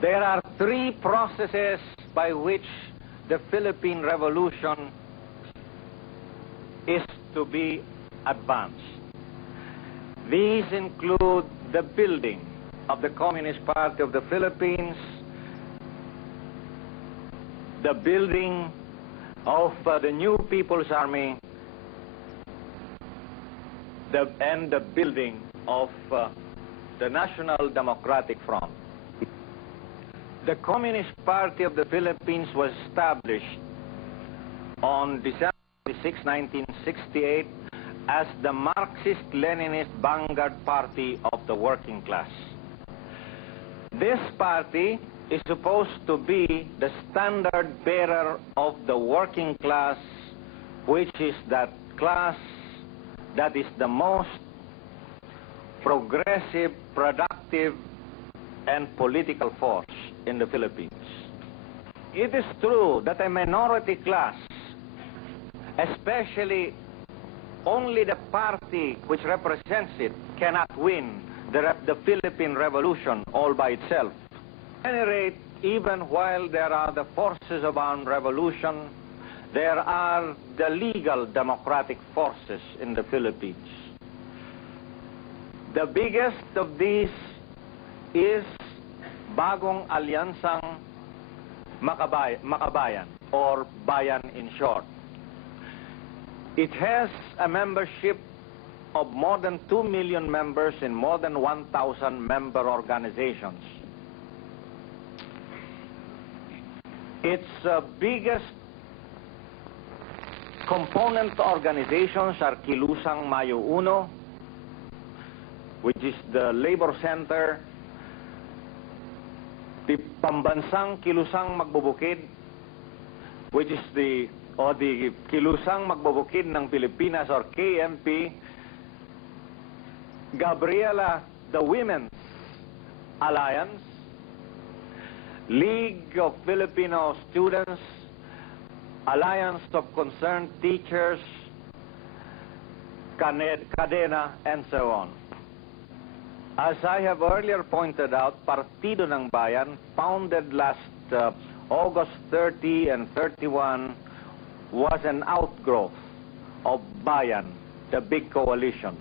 There are three processes by which the Philippine Revolution is to be advanced. These include the building of the Communist Party of the Philippines, the building of the new People's Army, and the building of the National Democratic Front. The Communist Party of the Philippines was established on December 26, 1968 as the Marxist-Leninist vanguard party of the working class. This party is supposed to be the standard bearer of the working class, which is that class that is the most progressive, productive, and political force in the Philippines. It is true that a minority class, especially only the party which represents it, cannot win the Philippine Revolution all by itself. At any rate, even while there are the forces of armed revolution, there are the legal democratic forces in the Philippines. The biggest of these is Bagong Alyansang Makabayan, or Bayan in short. It has a membership of more than 2 million members in more than 1,000 member organizations. Its biggest component organizations are Kilusang Mayo Uno, which is the labor center, the Pambansang Kilusang Magbubukid, which is the Kilusang Magbubukid ng Pilipinas, or KMP, Gabriela, the Women's Alliance, League of Filipino Students, Alliance of Concerned Teachers, Cadena, and so on. As I have earlier pointed out, Partido ng Bayan, founded last August 30 and 31, was an outgrowth of Bayan, the big coalition.